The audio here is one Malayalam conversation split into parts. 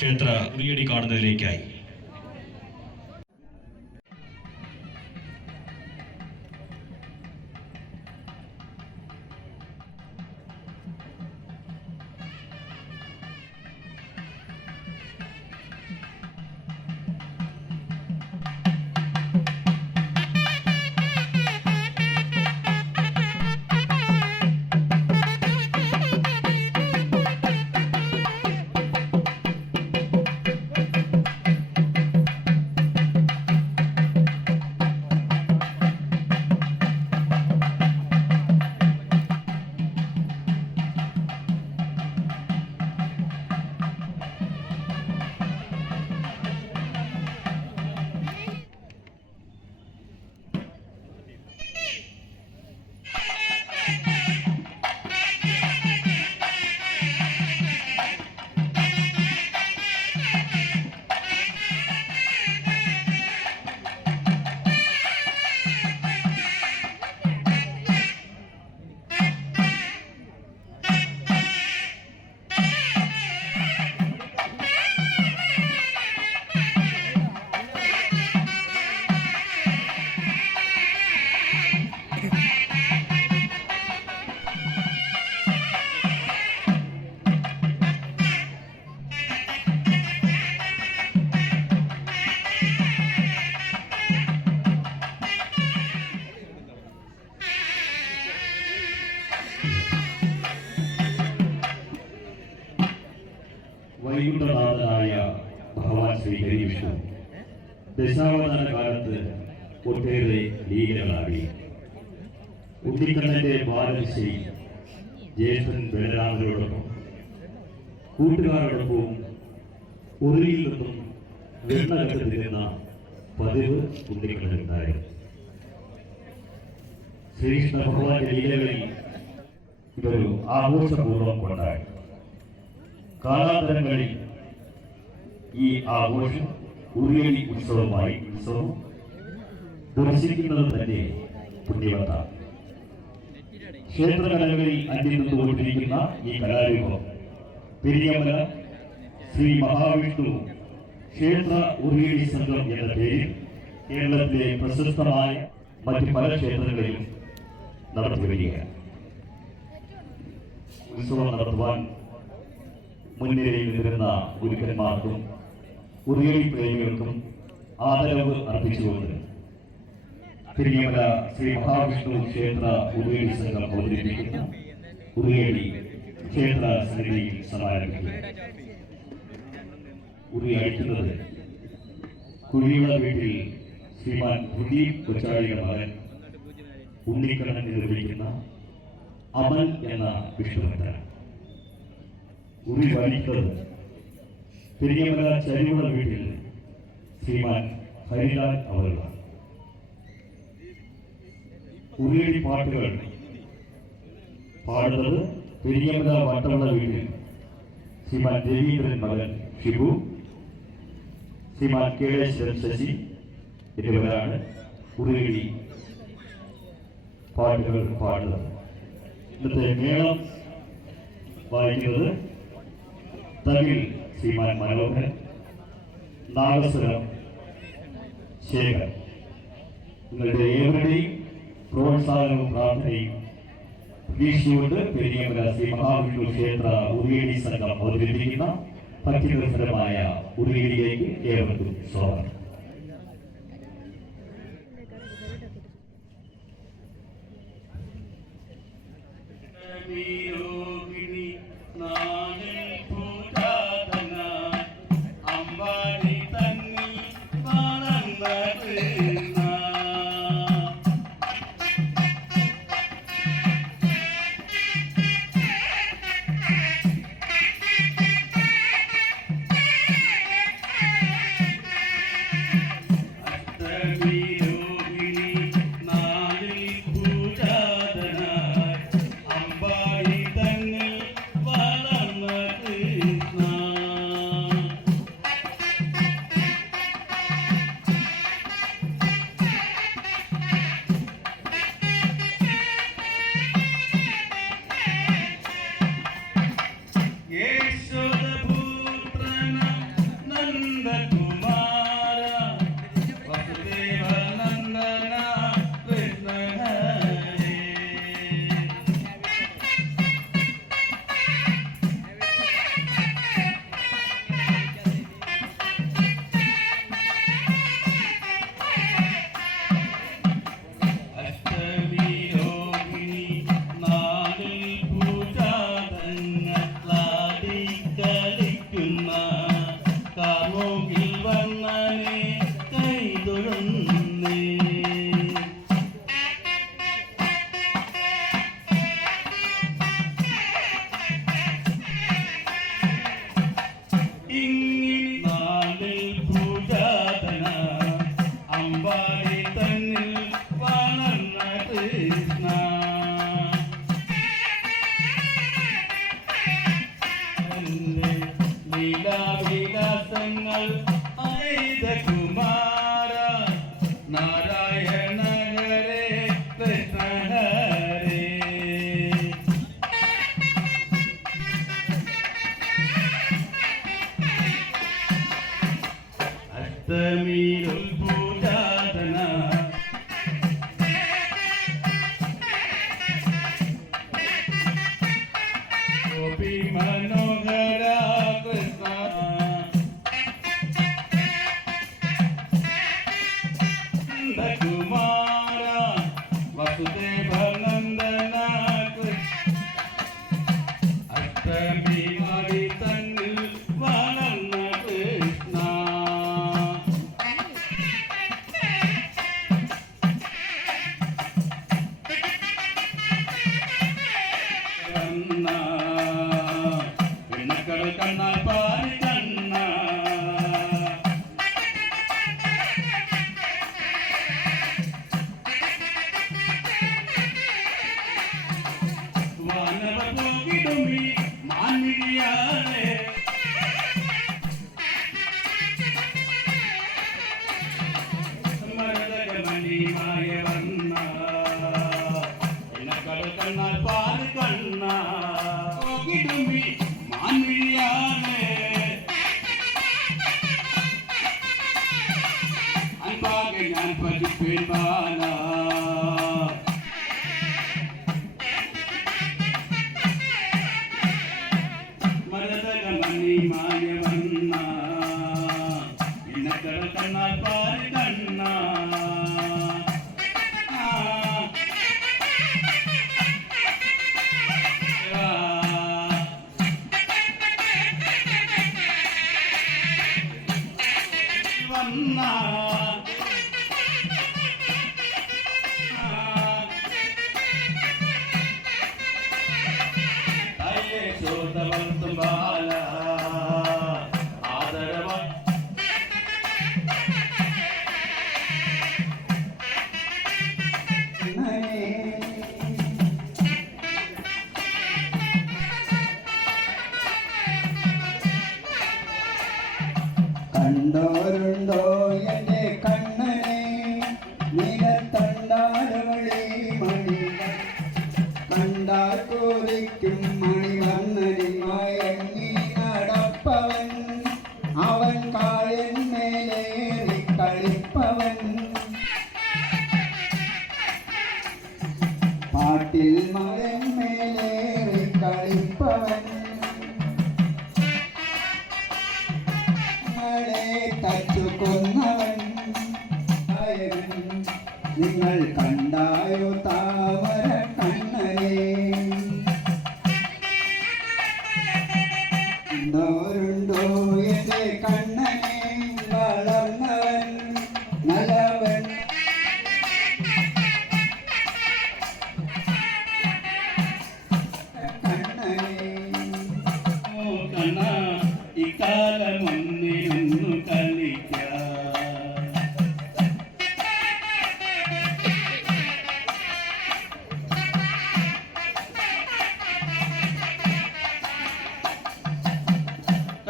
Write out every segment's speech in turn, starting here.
ക്ഷേത്ര ഉറിയടി കാണുന്നതിലേക്കായി. ലീലകളാടി ഉണ്ണിക്കണ്ണന്റെ ബാലശ്രീ ജ്യേഷ്ഠൻ ബലരാമനോടൊപ്പം കൂട്ടുകാരോടൊപ്പവും ഉറിയിൽ നിന്നും വെണ്ണകത്ത് കണ്ടെത്തിരുന്ന പതിവ് ഉണ്ണിക്കണ്ണനുണ്ടായിരുന്നു ശ്രീകൃഷ്ണ ഭഗവാന്റെ ലീലകളിൽ ഇതൊരു ആഘോഷപൂർവം കൊണ്ടായി കാലാന്തരങ്ങളിൽ ഈ ആഘോഷം ഉറിയണി ഉത്സവമായി ഉത്സവം ദർശിക്കുന്നത് തന്നെ പുണ്യവത്താണ് ക്ഷേത്രകലകളിൽ അന്യനിന്ന് കൊണ്ടിരിക്കുന്ന ഈ കലാരൂപം. പെരിയമല ശ്രീ മഹാവിഷ്ണു ക്ഷേത്ര ഉറിയടി സംഘം എന്ന പേരിൽ കേരളത്തിലെ പ്രശസ്തമായ മറ്റ് പല ക്ഷേത്രങ്ങളിലും നടത്തി വരികയാണ് ഉത്സവം നടത്തുവാൻ മുൻനിരയിൽ നിന്നിരുന്ന ഗുരുക്കന്മാർക്കും ഉറിയടി പ്രേമികൾക്കും ആദരവ് അർപ്പിച്ചുകൊണ്ട് തിരുമല ശ്രീ മഹാവിഷ്ണു ക്ഷേത്ര ഉറിയടി സംഘം അവതരിപ്പിക്കുന്ന. ഉറിയടി ക്ഷേത്ര സമിതി സമാരംഭിക്കുന്നു. ഉറി അടിക്കുന്നത് കുഴിയുള്ള വീട്ടിൽ ശ്രീമാൻ പ്രദീപ് കൊച്ചാളിയുടെ മകൻ ഉണ്ണിക്കണ്ണൻ എന്ന് വിളിക്കുന്ന അമൽ എന്ന വിഷ്ണുഭക്തനാണ് ഉറി വലിക്കുന്നത് പെരിയമല ചരിവുള്ള വീട്ടിൽ ശ്രീമാൻ ഹരിലാൽ അവരുമാണ്. ഉറിയടി പാട്ടുകൾ പാടുന്നത് പെരിയമല വട്ടമുള്ള വീട്ടിൽ. ശ്രീമാൻ രവീന്ദ്രൻ മകൻ ഷിബു. ശ്രീമാൻ കേളേശ്വരൻ ശശി എന്നിവരാണ് ഉറിയടി പാട്ടുകൾ പാടുന്നത്. ഇന്നത്തെ മേളം വായിക്കുന്നത് തമിഴ് ശ്രീമാൻ മനോഹരൻ നാഗസ്വരം ശേഖർ നിങ്ങളുടെ ഏവരുടെയും പ്രോത്സാഹനവും പ്രാർത്ഥനയും പ്രതീക്ഷയുണ്ട് പെരിയമല ശ്രീ മഹാവിഷ്ണു ക്ഷേത്ര ഉറിയടി സംഘം അവതരിപ്പിക്കുന്ന ഭക്തിനിർഭരമായ ഏവർക്കും സ്വാഗതം. വിരോഹിണി I know. Bye-bye. Ganpati पेमाला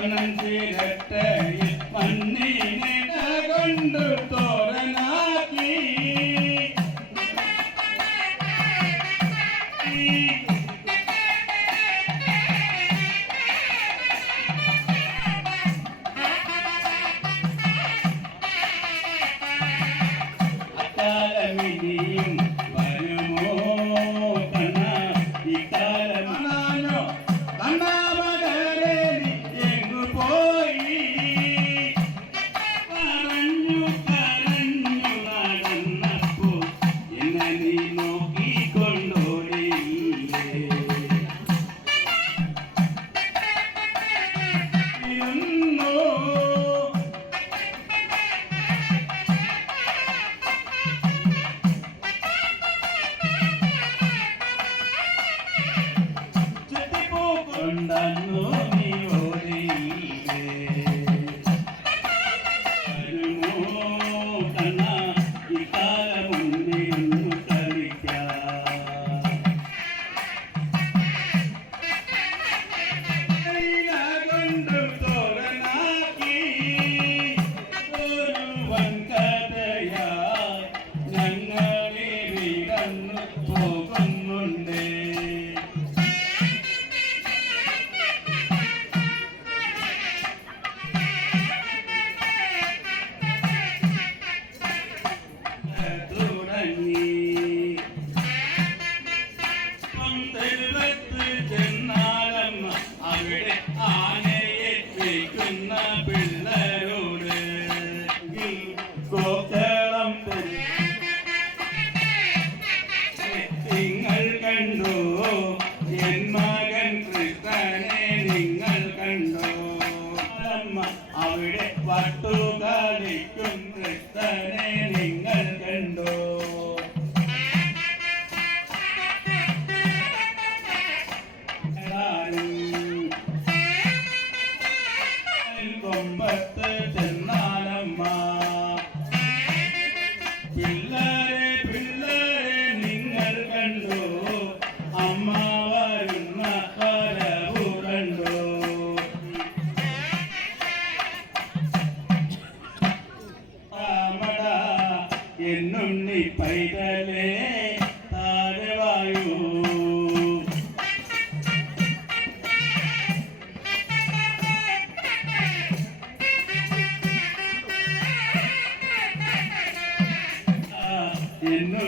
Kannan சீரட்ட மண்ணை கொண்டு தோரணாக்கி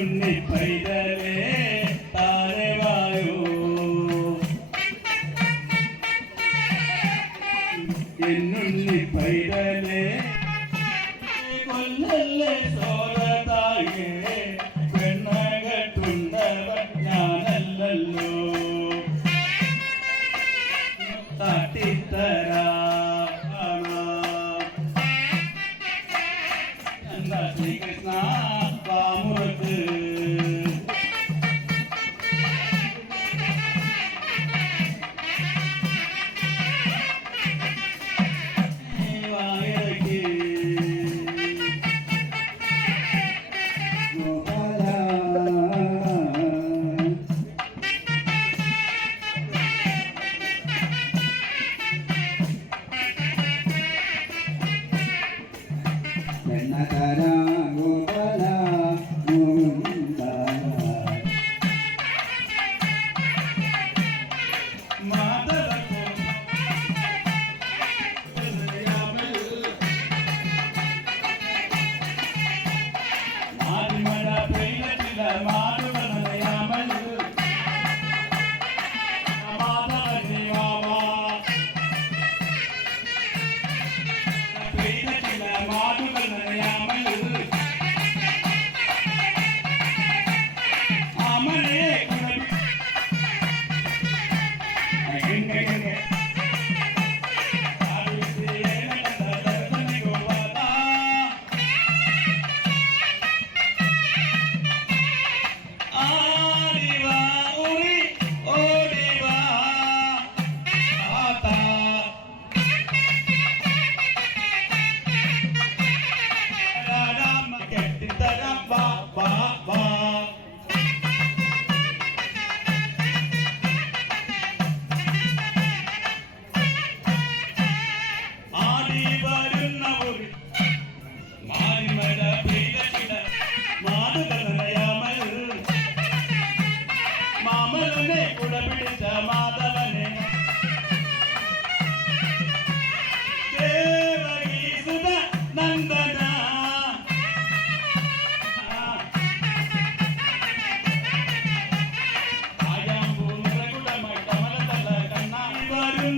请你陪。Hare Krishna.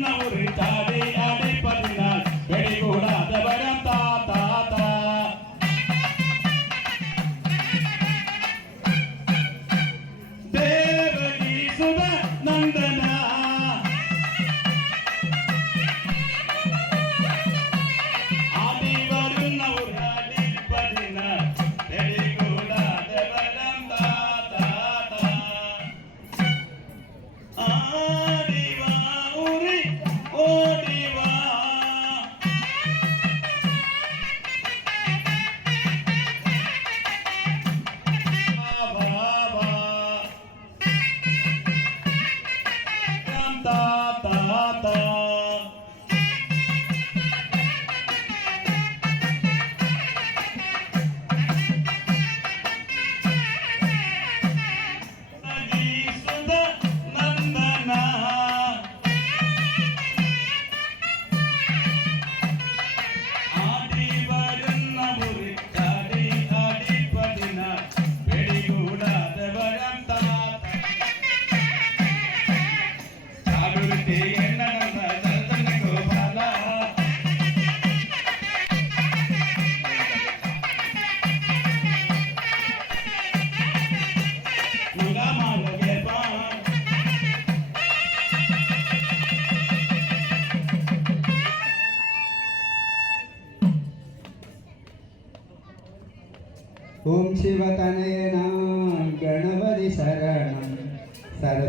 ஒரு தாடை அடை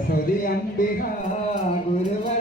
സരസ്വതി അംബിക ഗുരുവര